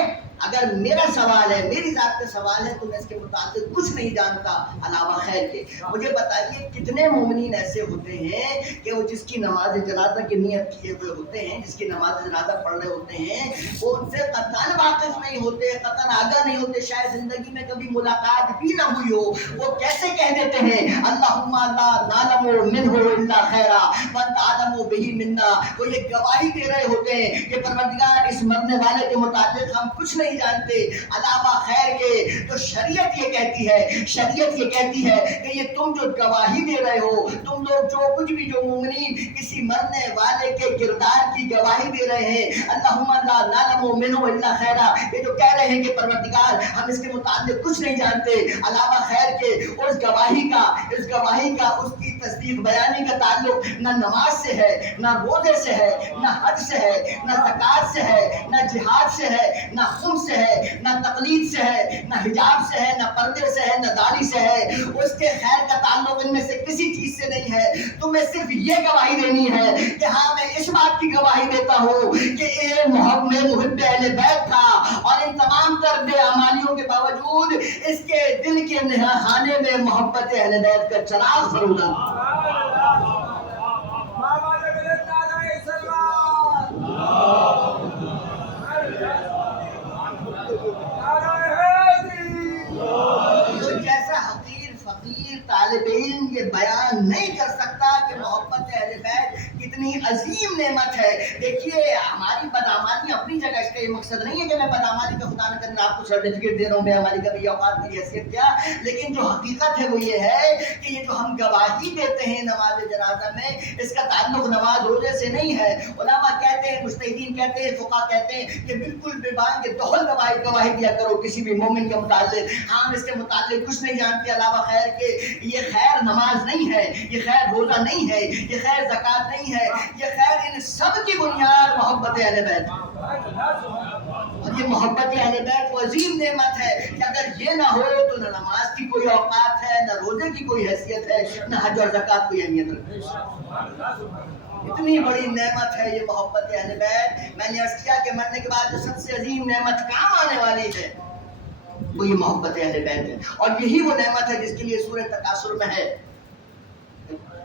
اگر میرا سوال ہے, میری ذات کا سوال ہے, تو میں اس کے متعلق کچھ نہیں جانتا علاوہ خیر کے. مجھے بتائیے کتنے مومنین ایسے ہوتے ہیں کہ وہ جس کی نماز جنازہ کی نیت کیے ہوئے ہوتے ہیں, جس کی نماز جنازہ پڑھ رہے ہوتے ہیں, وہ ان سے قطعاً واقف نہیں ہوتے, قطعاً آگاہ نہیں ہوتے, شاید زندگی میں کبھی ملاقات بھی نہ ہوئی ہو, وہ کیسے کہہ دیتے ہیں اللہم لا نعلم منہ الا خیرا وانت اعلم بہ منا. وہ یہ گواہی دے رہے ہوتے ہیں کہ پروردگار اس مرنے والے کے متعلق ہم کچھ نہیں جانتے علاوہ خیر کے. تو شریعت یہ کہتی ہے, شریعت یہ کہتی ہے کہ یہ تم جو گواہی دے رہے ہو, تم لوگ جو کچھ بھی, جو مومنین کسی مرنے والے کے کردار کی گواہی دے رہے ہیں, اللہم لا نعلم منہ الا خیرا, یہ جو کہہ رہے ہیں کہ پروردگار ہم اس کے متعلق کچھ نہیں جانتے علاوہ خیر کے, اس گواہی کا اس کی تصدیق بیانی کا تعلق نہ نماز سے ہے, نہ روزے سے ہے, نہ حج سے ہے, نہ زکات سے ہے, نہ جہاد سے ہے, نہ خم سے ہے, نہ تقلید سے ہے, نہ حجاب سے ہے, نہ پردے سے ہے, نہ داڑھی سے ہے. اس کے خیر کا تعلق ان میں سے کسی چیز سے نہیں ہے. تمہیں صرف یہ گواہی دینی ہے کہ ہاں میں اس بات کی گواہی دیتا ہوں کہ اے محب اہل بیت تھا, اور ان تمام تر بے اعمالیوں کے باوجود اس کے دل کے نہا خانے میں محبت اہل بیت کا چراغ فروزہ. جیسا حقیر فقیر طالب علم یہ بیان نہیں کر سکتا کہ محبت اہل بیت کتنی عظیم نعمت ہے. دیکھیے ہماری بدعمالی اپنی جگہ, اس کا یہ مقصد نہیں ہے کہ میں بدعمالی کا خدا نہ کرے آپ کو سرٹیفکیٹ دے رہا ہوں, میں ہماری کبھی اوقات کی حیثیت کیا, لیکن جو حقیقت ہے وہ یہ ہے کہ یہ جو ہم گواہی دیتے ہیں نماز جنازہ میں, اس کا تعلق نماز روزے سے نہیں ہے. علماء کہتے ہیں, مجتہدین کہتے ہیں, فقہاء کہتے ہیں کہ بالکل بے بان کے دہل گواہی دیا کرو کسی بھی مومن کے متعلق, ہم اس کے متعلق کچھ نہیں جانتے علاوہ خیر کے. یہ خیر نماز نہیں ہے, یہ خیر روزہ نہیں ہے, یہ خیر زکات نہیں ہے, یہ خیر ان سب کی بنیاد محبت اہل بیت. اور یہ محبت اہل بیت وہ عظیم نعمت ہے کہ اگر یہ نہ ہو تو نہ نماز کی کوئی اوقات ہے, نہ روزے کی کوئی حیثیت ہے, نہ حج اور زکات کوئی اہمیت رکھتی ہے. اتنی بڑی نعمت ہے یہ محبت اہل بیت. میں نے عرض کیا کہ مرنے کے بعد جو سب سے عظیم نعمت کام آنے والی ہے وہ یہ محبت اہل بیت ہے, اور یہی وہ نعمت ہے جس کے لیے سورہ تکاثر میں ہے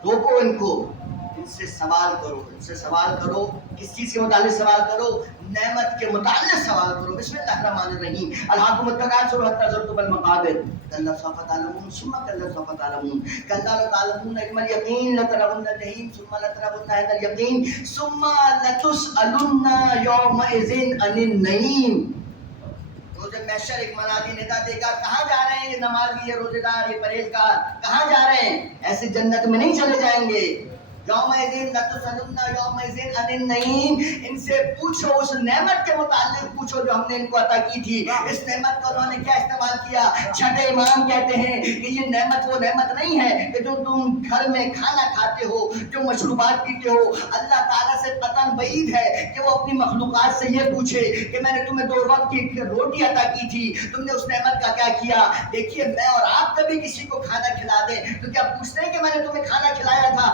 روکو ان کو, ان سے سوال کرو, ان سے سوال کرو. کس چیز کے متعلق سوال کرو؟ نعمت کے متعلق سوال کرو. بسم اللہ الرحمن الرحیم. الہاکم التکاثر حتی زرتم المقابر کلا سوف تعلمون ثم کلا سوف تعلمون کلا لتعلمون علم الیقین لترون الجحیم ثم لترونها عین الیقین ثم لتسألن یومئذ عن النعیم. روز محشر ایک منادی ندا دے گا, کہاں جا رہے ہیں یہ نمازی, یہ روزے دار, یہ پرہیزگار, کہاں جا رہے ہیں؟ ایسے جنت میں نہیں چلے جائیں گے. یومئذ لتسألن یومئذ عن النعیم. ان سے پوچھو, اس نعمت کے متعلق پوچھو جو ہم نے ان کو عطا کی تھی. اس نعمت کا انہوں نے کیا استعمال کیا؟ چھٹے امام کہتے ہیں کہ یہ نعمت وہ نعمت نہیں ہے کہ جو تم گھر میں کھانا کھاتے ہو, جو مشروبات پیتے ہو. اللہ تعالیٰ سے قطعاً بعید ہے کہ وہ اپنی مخلوقات سے یہ پوچھے کہ میں نے تمہیں 2 وقت کی روٹی عطا کی تھی, تم نے اس نعمت کا کیا کیا. دیکھیے میں اور آپ کبھی کسی کو کھانا کھلا دیں تو کیا پوچھتے ہیں کہ میں نے تمہیں کھانا کھلایا تھا؟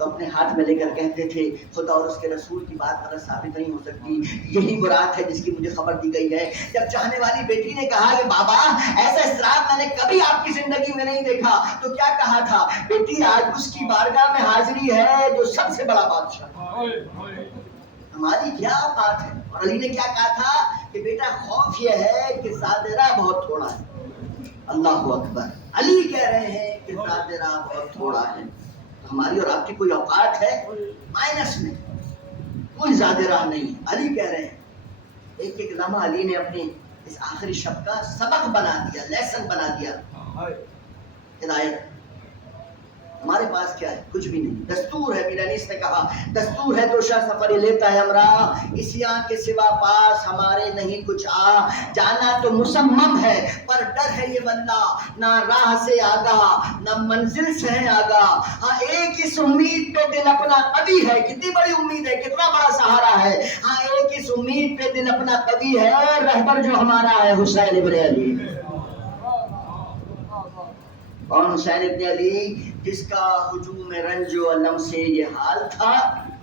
تو اپنے ہاتھ میں لے کر کہتے تھے خدا اور اس کے رسول کی بات غلط ثابت نہیں ہو سکتی، یہی وہ رات ہے جس کی مجھے خبر دی گئی ہے۔ جب چاہنے والی بیٹی نے کہا کہ بابا ایسا اضطراب میں نے کبھی آپ کی زندگی میں نہیں دیکھا، تو کیا کہا تھا؟ بیٹی آج اس کی بارگاہ میں حاضری ہے جو سب سے بڑا بادشاہ، ہماری کیا بات ہے۔ اور علی نے کیا کہا تھا کہ بیٹا خوف یہ ہے کہ زادرہ بہت تھوڑا ہے۔ اللہ اکبر، علی کہہ رہے ہیں کہ زادرہ بہت تھوڑا ہے۔ ہماری اور آپ کی کوئی اوقات ہے مائنس میں، کوئی زیادہ راہ نہیں۔ علی کہہ رہے ہیں، ایک ایک لمحہ علی نے اپنی اس آخری شب کا سبق بنا دیا، لیسن بنا دیا، ہدایت۔ ہمارے پاس کیا ہے؟ کچھ بھی نہیں۔ دستور ہے، میر انیس نے کہا دستور ہے تو شاہ سفر لیتا ہے ہمراہ، اسیاں کے سوا پاس ہمارے نہیں کچھ آ، جانا تو مسمم ہے پر ڈر ہے یہ واللہ، نہ راہ سے آگاہ نہ منزل سے ہے آگاہ، ہاں ایک اس امید پہ دل اپنا قوی ہے۔ کتنی بڑی امید ہے، کتنا بڑا سہارا ہے۔ ہاں ایک اس امید پہ دل اپنا قوی ہے، رہبر جو ہمارا ہے حسین ابن علی۔ اور حسین ابن علی جس کا ہجوم رنج و علم سے یہ حال تھا،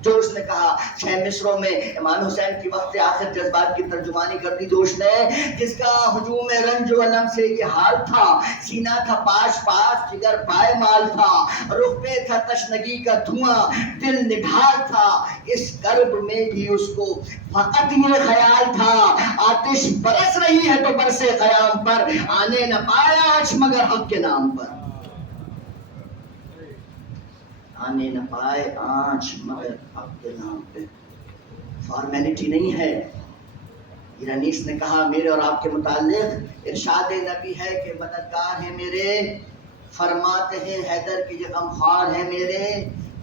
جو اس نے کہا چھ مصروں میں امام حسین کی وقت آخر جذبات کی ترجمانی کر دی جو اس نے، جس کا ہجوم رنج و علم سے یہ حال تھا، سینہ تھا پاش پاش جگر پائے مال تھا، رخ پہ تھا تشنگی کا دھواں دل نڈھال تھا، اس کرب میں بھی اس کو فقط یہ خیال تھا آتش برس رہی ہے تو برسے قیام پر، آنے نہ پایا آج مگر حق کے نام پر، آنے نہ پائے آنچ مگر حق کے نام پہ۔ فارمیلٹی نہیں ہے۔ ایرانیس نے کہا میرے اور آپ کے متعلق ارشاد نبی ہے کہ مددگار ہیں میرے، فرماتے ہیں حیدر کے یہ غمخوار ہیں میرے،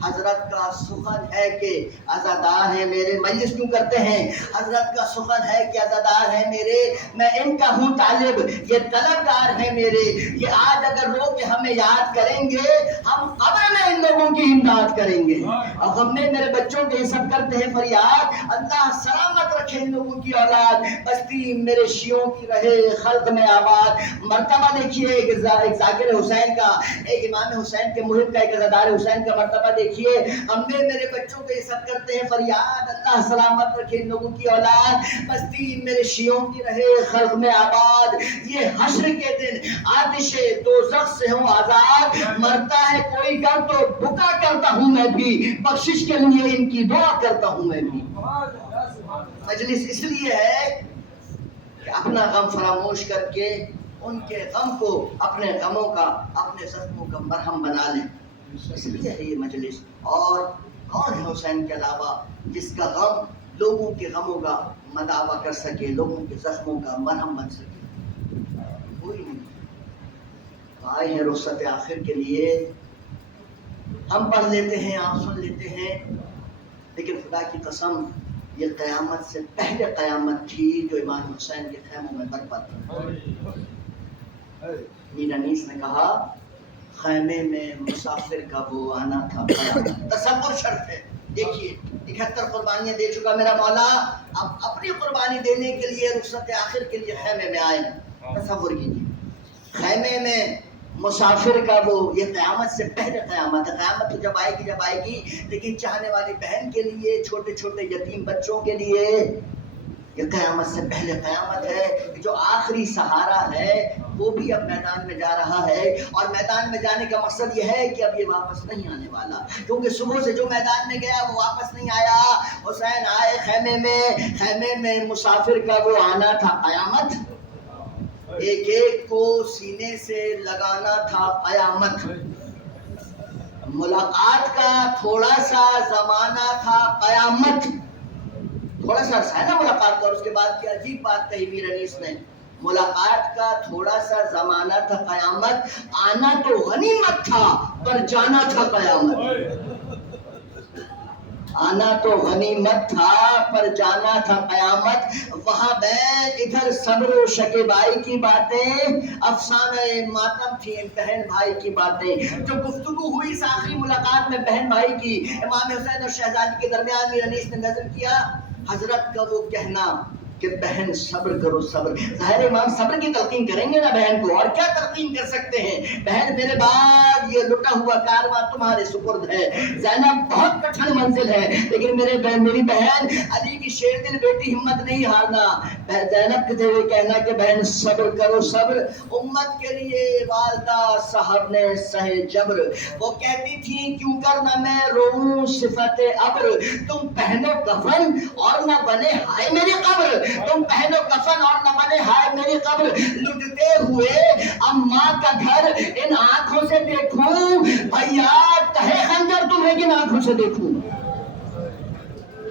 حضرت کا سخن ہے کہ عزادار ہیں میرے۔ مجلس کیوں کرتے ہیں؟ حضرت کا سخن ہے کہ عزادار ہیں میرے، میں ان کا ہوں طالب یہ طلبگار ہیں میرے، یہ آج اگر رو کے ہمیں یاد کریں گے ہم قبر میں ان لوگوں کی امداد کریں گے۔ اور ہم نے میرے بچوں کے یہ سب کرتے ہیں فریاد، اللہ سلامت رکھے ان لوگوں کی اولاد، بستی میرے شیعوں کی رہے خلق میں آباد۔ مرتبہ دیکھیے ایک ذاکر حسین کا، ایک امام حسین کے محب کا، ایک عزادار حسین کا مرتبہ دیکھیے، ہم نے میرے بچوں کو یہ سب کرتے ہیں فریاد، اللہ سلامت رکھے ان لوگوں کی اولاد، بستی میرے شیعوں کی رہے خلق میں آباد، یہ حشر کے دن آتش دوزخ سے ہوں آزاد، مرتا ہے کوئی گر تو بکا کرتا ہوں میں بھی، بخشش کے لیے ان کی دعا کرتا ہوں میں بھی۔ مجلس اس لیے ہے کہ اپنا غم فراموش کر کے ان کے غم کو اپنے غموں کا، اپنے زخموں کا مرہم بنا لیں، اس لیے ہے یہ مجلس۔ اور کون ہے حسین کے علاوہ جس کا غم لوگوں کے غموں کا مداوا کر سکے، لوگوں کے زخموں کا مرہم بن سکے؟ کوئی نہیں۔ آئے ہیں رخصت آخر کے لیے، ہم پڑھ لیتے ہیں، آپ سن لیتے ہیں، لیکن خدا کی قسم یہ قیامت سے پہلے قیامت تھی جو امام حسین کے خیموں میں برپا تھی۔ میر انیس نے کہا خیمے میں مسافر کا وہ آنا تھا قیامت۔ تصور شرط ہے، دیکھیے 71 قربانیاں دے چکا میرا مولا، اب اپنی قربانی دینے کے لیے رخصت آخر کے لیے خیمے میں آئے ہیں۔ تصور کیجیے خیمے میں مسافر کا وہ، یہ قیامت سے پہلے قیامت ہے۔ قیامت تو جب آئے گی، لیکن چاہنے والی بہن کے لیے، چھوٹے چھوٹے یتیم بچوں کے لیے یہ قیامت سے پہلے قیامت ہے۔ جو آخری سہارا ہے وہ بھی اب میدان میں جا رہا ہے، اور میدان میں جانے کا مقصد یہ ہے کہ اب یہ واپس نہیں آنے والا، کیونکہ صبح سے جو میدان میں گیا وہ واپس نہیں آیا۔ حسین آئے خیمے میں مسافر کا وہ آنا تھا قیامت، ایک ایک کو سینے سے لگانا تھا قیامت، ملاقات کا تھوڑا سا زمانہ تھا قیامت، تھوڑا سا عرصہ ہے نا ملاقات کا، اور اس کے بعد کیا عجیب بات کہی میر انیس نے، ملاقات کا تھوڑا سا زمانہ تھا قیامت، آنا تو غنیمت تھا پر جانا تھا قیامت، آنا تو غنیمت تھا پر جانا تھا قیامت، وہاں بیٹھ ادھر صبر و شکیبائی کی باتیں، افسانہ ماتم تھی بہن بھائی کی باتیں، جو گفتگو ہوئی اس آخری ملاقات میں بہن بھائی کی، امام حسین اور شہزادی کے درمیان میر انیس نے نظر کیا حضرت کا وہ کہنا کہ بہن صبر کرو صبر. ظاہر امام صبر کی تلقین کریں گے نا بہن کو, اور کیا تلقین کر سکتے ہیں. بہن میرے بعد یہ لٹا ہوا کارواں تمہارے سپرد ہے. زینب بہت کٹھن منزل ہے, لیکن میری بہن علی کی شیر دل بیٹی ہمت نہیں ہارنا. زینب کے یہ کہنا کہ بہن صبر کرو صبر, امت کے لیے والدہ صاحب نے سہے جبر. وہ کہتی تھی کیوں کر نہ میں روؤں صفت ابر, تم پہنو کفن اور نہ بنے ہائے میری قبر. تم پہنو کفن اور نہ بنے ہائے میری قبر. لٹتے ہوئے اماں کا گھر ان آنکھوں سے دیکھوں, بھیا تہے خنجر تمہیں کن آنکھوں سے دیکھوں.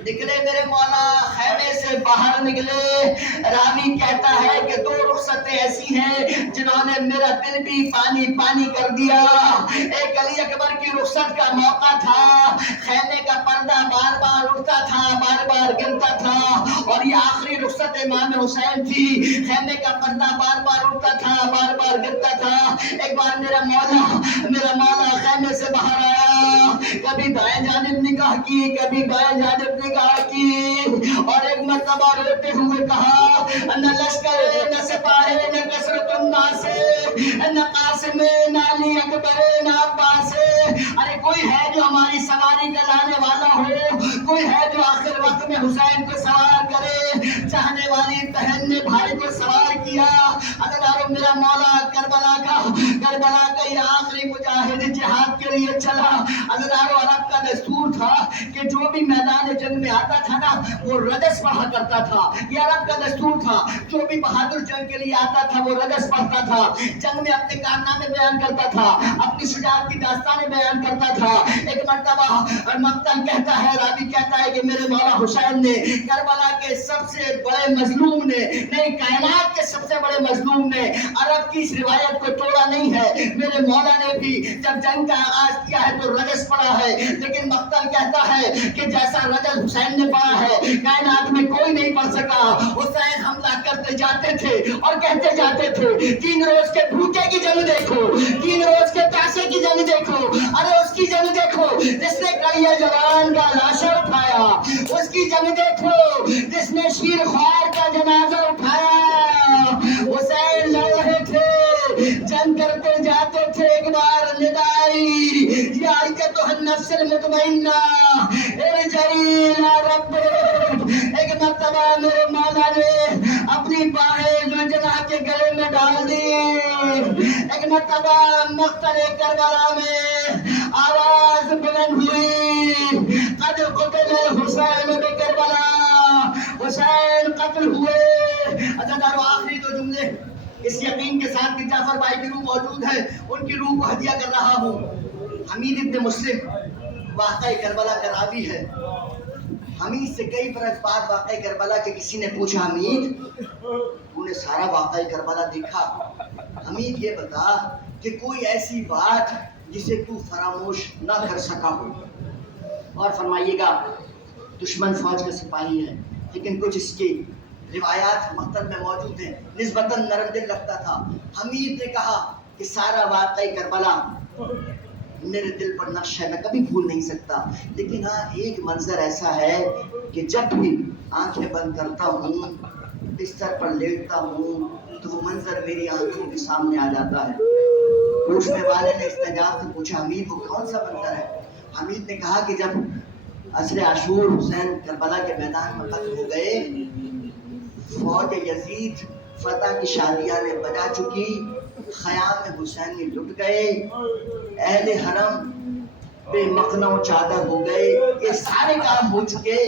نکلے میرے مولا خیمے سے باہر نکلے. راوی کہتا ہے کہ دو رخصتیں ایسی ہیں جنہوں نے میرا دل بھی پانی پانی کر دیا. ایک علی اکبر کی رخصت کا موقع تھا, خیمے کا پردہ بار بار اٹھتا تھا, بار بار گرتا تھا, اور یہ آخری رخصت امام حسین تھی. خیمے کا پردہ بار بار اٹھتا تھا, بار بار گرتا تھا. ایک بار میرا مولا خیمے سے باہر آیا, کبھی دائیں جانب نگاہ کی, کبھی بائیں جانب نگاہ کی, اور ایک مرتبہ روتے ہوئے کہا نہ لشکر نہ سپاہی نہ کثرت الناس نہ قاسم نہ علی اکبر نہ عباس. ارے کوئی ہے جو ہماری سواری کا لانے والا ہو, کوئی ہے جو آخر وقت میں حسین کو سوار کرے. چاہنے والی بہن نے بھائی کو سوار کیا. اگر میرا مولا کربلا کا یہ آخری مجاہد جہاد کے لیے چلا. اگر عرب کا دستور تھا کہ جو بھی میدان جنگ میں آتا تھا نا وہ رجس پڑھا کرتا تھا. یہ عرب کا دستور تھا, جو بھی بہادر جنگ کے لیے آتا تھا وہ رجس پڑھتا تھا. جنگ میں اپنے کارنامے بیان کرتا تھا, اپنی شجاعت کی داستانیں بیان کرتا تھا. ایک مرتبہ مقتل کہتا ہے, راوی کہتا ہے کہ میرے مولا حسین نے کربلا کے سب سے بڑے مظلوم نے, نہیں کائنات کے سب سے بڑے مظلوم نے عرب کی اس روایت کو توڑا نہیں ہے. میرے مولا نے بھی جب جنگ کا آغاز کیا ہے تو رجس پڑھا ہے, لیکن مقتل کہتا ہے کہ جیسا رجس حسین نے پڑھا ہے کائنات میں کوئی نہیں پڑھ سکا. حسین حملہ کرتے جاتے تھے اور کہتے جاتے تھے 3 روز کے بھوکے کی جنگ دیکھو, 3 روز کے پیسے کی جنگ دیکھو. ارے اس کی جنگ دیکھو جس نے کلیہ جوان کا لاشا اٹھایا, اس کی جنگ دیکھو جس نے شیر خوار کا جنازہ اٹھایا. حسین لڑ رہے تھے, جنگ کرتے جاتے تھے, ایک بار ندا آئی یا ایتھا النفس المطمئنہ ارجعی الی ربک. ایک مرتبہ میرے مولا نے اپنی باہیں زلجناح کے گلے میں ڈال دی. ایک مرتبہ مقتل کربلا میں آواز بلند ہوئی قد قتل الحسین بکربلا, حسین قتل ہوئے. اچھا آخری 2 جملے اس یقین کے ساتھ کہ جعفر بھائی کی روح موجود ہے, ان کی روح کو ہدیہ کر رہا ہوں. حمید ابن مسلم واقعہ کربلا کا راوی ہے. حمید سے کئی برس بعد واقعہ کربلا کے کسی نے پوچھا, حمید تو نے سارا واقعہ کربلا دیکھا, حمید یہ بتا کہ کوئی ایسی بات جسے تو فراموش نہ کر سکا ہو. اور فرمائیے گا دشمن فوج کا سپاہی ہے, لیکن کچھ اس کی روایات مقتل میں موجود ہیں, نسبتاً نرم دل رکھتا تھا. حمید نے کہا کہ سارا واقعہ کربلا میرے دل پر نقش ہے, میں کبھی بھول نہیں سکتا. لیکن ہاں ایک منظر ایسا ہے کہ جب بھی آنکھیں بند کرتا ہوں, بستر پر لیٹتا ہوں, تو وہ منظر میری آنکھوں کے سامنے آ جاتا ہے. پوچھنے والے نے استعجاب سے پوچھا, حمید وہ کون سا منظر ہے؟ حمید نے کہا کہ جب عصر عاشور حسین کربلا کے میدان میں قتل ہو گئے, فوج یزید فتح کی شادیاں نے بجا چکی, خیام حسینی لٹ گئے, اہل حرم بے مقنع و چادر ہو گئے, یہ سارے کام ہو چکے.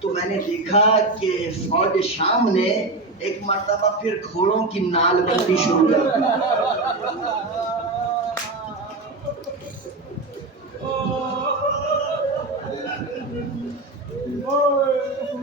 تو میں نے دیکھا کہ فوج شام نے ایک مرتبہ پھر گھوڑوں کی نال بندی شروع کر دی.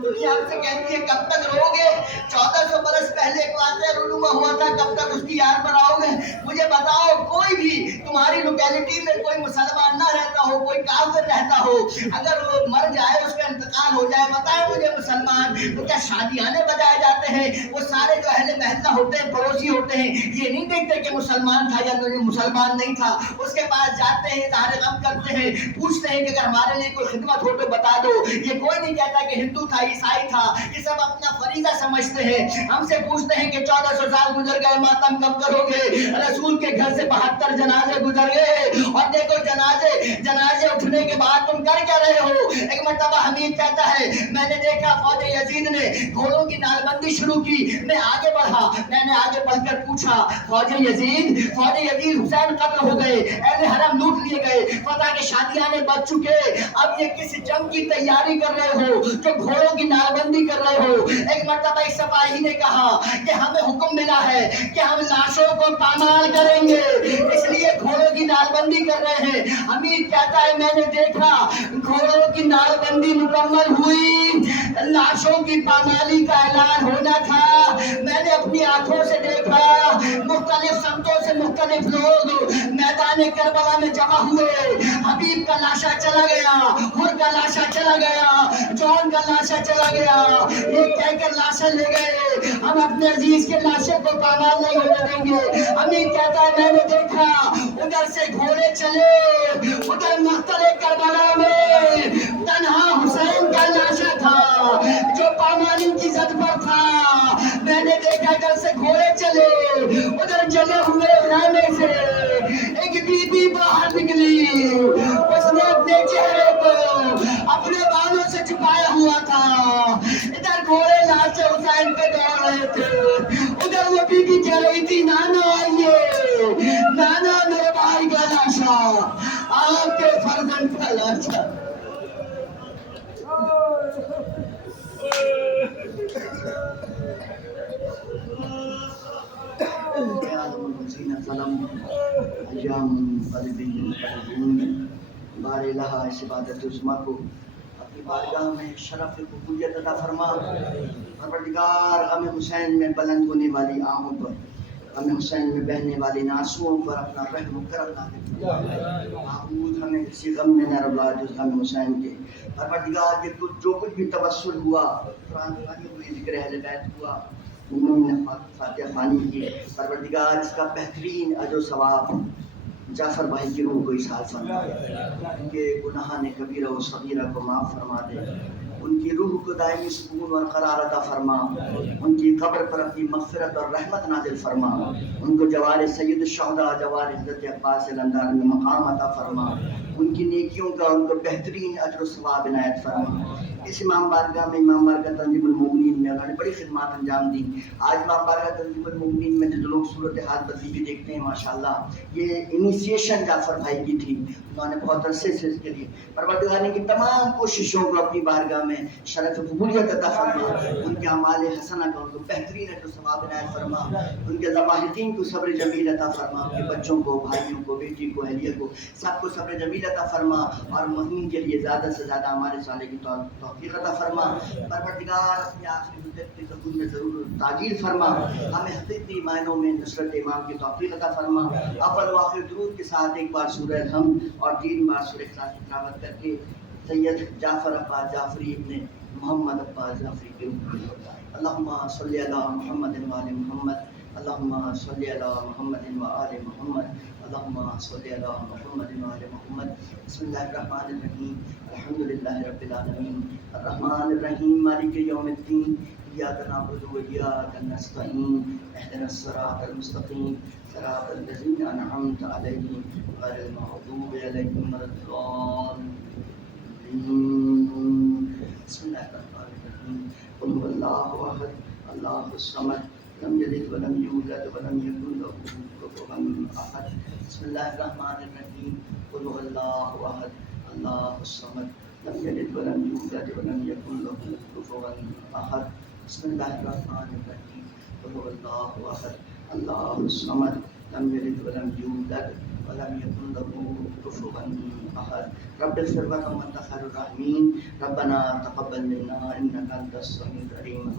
دنیا ہم سے کہتی ہے کب تک رو گے؟ 1400 برس پہلے ایک واقعہ رونما ہوا تھا, کب تک اس کی یاد بناؤ گے؟ مجھے بتاؤ, کوئی بھی تمہاری لوکیلٹی میں کوئی مسلمان نہ رہتا ہو, کوئی کافر رہتا ہو, اگر وہ مر جائے, اس کا انتقال ہو جائے بتائیں مجھے مسلمان تو کیا شادیانے بجائے جاتے ہیں؟ وہ سارے جو اہل محلہ ہوتے ہیں پڑوسی ہوتے ہیں یہ نہیں دیکھتے کہ مسلمان تھا یا مسلمان نہیں تھا، اس کے پاس جاتے ہیں اظہار غم کرتے ہیں، پوچھتے ہیں کہ اگر ہمارے لیے کوئی خدمت ہو تو بتا دو۔ یہ کوئی نہیں کہتا کہ ہندو تھا عیسائی تھا، یہ سب اپنا فریضہ سمجھتے ہیں۔ ہم سے پوچھتے ہیں کہ 1400 سال گزر گئے ماتم کب کرو گے؟ رسول کے گھر سے 72 جنازے گزر گئے اور دیکھو جنازے اٹھنے کے بعد تم کر کیا رہے ہو؟ ایک مرتبہ حمید کہتا ہے میں نے دیکھا فوج یزید نے گھوڑوں کی نال بندی شروع کی، میں آگے بڑھا، میں نے آگے بڑھ کر پوچھا فوج یزید حسین قتل ہو گئے، اہل حرم لوٹ لیے گئے، فتح کے شادیانے بچ چکے، اب یہ کس جنگ کی تیاری کر رہے ہو جو گھوڑوں کی نال بندی کر رہے ہو؟ ایک مرتبہ ایک سپاہی نے کہا کہ ہمیں حکم ملا ہے کہ ہم لاشوں کو پامال کریں گے، اس لیے گھوڑوں کی نال بندی کر رہے ہیں۔ حمید کہتا ہے میں نے دیکھا گھوڑوں کی نال بندی مکمل ہوئی، لاشوں کی پامالی کا اعلان ہونا تھا، میں نے اپنی آنکھوں سے دیکھا، مختلف سمتوں سے مختلف لوگ میدان کربلا میں جمع ہوئے، حبیب کا لاشا چلا گیا، حر کا لاشا چلا گیا، جون کا لاشا چلا گیا، یہ کہہ کر لاشا لے گئے ہم اپنے عزیز کے لاشے کو پامال نہیں ہونے دیں گے۔ حمید کہتا ہے میں نے دیکھا ادھر سے گھوڑے چلے، ادھر مقتل کربلا میں تنہا حسین کا لاشا تھا جو پامالی کی زد پر تھا، میں نے دیکھا ادھر سے گھوڑے چلے، ادھر جلے ہوئے خیمے سے ایک بی بی باہر نکلی، اس نے اپنے چہرے کو اپنے بالوں سے چھپایا ہوا تھا، ادھر گھوڑے لاش حسین پہ دوڑ رہے تھے، ادھر وہ بی بی کہہ رہی تھی نانا آئیے، نانا میرے بھائی کا لاشا، آپ کے فرزند کا لاشا۔ بار الہ اس عبادت عظمیٰ کو اپنی بارگاہ میں شرف قبولیت عطا فرما۔ پروردگار غم حسین میں بلند ہونے والی آہوں پر، غم حسین میں بہنے والی آنسوؤں پر اپنا رحم و کرم نازل فرما۔ معبود ہمیں کسی غم میں نہ رلا جز غم حسین کے۔ پروردگار یہ جو کچھ بھی توسل ہوا، قرآن خوانی ہوئی، ذکر اہل بیت ہوا، انہوں نے فاتحہ خوانی کی، پروردگار اس کا بہترین اجر و ثواب جعفر بھائی کی روح کو اصحاب فرما دے، ان کے گناہ نے کبیرہ و صغیرہ کو معاف فرما دے، ان کی روح کو دائمی سکون اور قرار عطا فرما، ان کی قبر پر اپنی مغفرت اور رحمت نازل فرما، ان کو جوار سید الشہداء جوار حضرت عباس الاندار میں مقام عطا فرما، ان کی نیکیوں کا ان کو بہترین اجر و ثواب عنایت فرما۔ اس امام بارگاہ میں امام بارگاہ تنظیم المؤمنین میں انہوں نے بڑی خدمات انجام دی۔ آج امام بارگاہ تنظیم المؤمنین میں جو لوگ صورتحال بدلی بھی دیکھتے ہیں ماشاءاللہ، یہ انیشیشن جعفر بھائی کی تھی، انہوں نے بہت عرصے سے اس کے لیے پروردگار نے کی تمام کوششوں کو اپنی بارگاہ میں شرف قبولیت عطا فرما، ان کے اعمال حسنہ کا ان کو بہترین اجر و ثواب عنایت فرما، ان کے ذبائحین کو صبر جمیل عطا فرما، ان کے بچوں کو، بھائیوں کو، بیٹی کو، اہلیہ کو، سب کو صبر جمیل عطا فرما، اور مہین کے لیے زیادہ سے زیادہ ہمارے صالح کی توفیق عطا فرما۔ پروردگار اپنی آخری مدت کی قبول میں ضرور تعجیل فرما، ہمیں حقیقی معنوں میں نصرت امام کی توفیق عطا فرما۔ اول و آخر درود کے ساتھ ایک بار سورہ الحمد اور 3 بار سورہ اخلاص کی تلاوت کر کے سید جعفر عباس جعفری ابن محمد عباس جعفری کے روح اللہم صلی علی محمد و آل محمد، اللہم صلی علی محمد و آل محمد، اللہم صلی علی محمد و آل محمد۔ بسم اللہ الرحمن الرحیم، الحمدللہ رب العالمین، الرحمن الرحیم، مالک یوم الدین، ایاک نعبد و ایاک نستعین، اہدنا الصراط المستقیم، صراط الذین انعمت علیہم غیر المغضوب علیہم ولا الضالین۔ بسم اللہ الرحمن الرحیم، قل هو اللہ احد اللہ الصمد لم یلد ولم یولد ولم یکن له کفوا احد۔ بسم اللہ الرحمن الرحیم، قل هو اللہ احد اللہ الصمد لم یلد ولم یولد ولم یکن له کفوا احد۔ بسم اللہ الرحمن الرحیم، قل هو اللہ احد اللہ الصمد لم یلد ولم یولد ولم یکن له کفوا احد۔ رب اغفر وارحم وانت خیر الراحمین، ربنا تقبل منا انک انت السمیع العلیم۔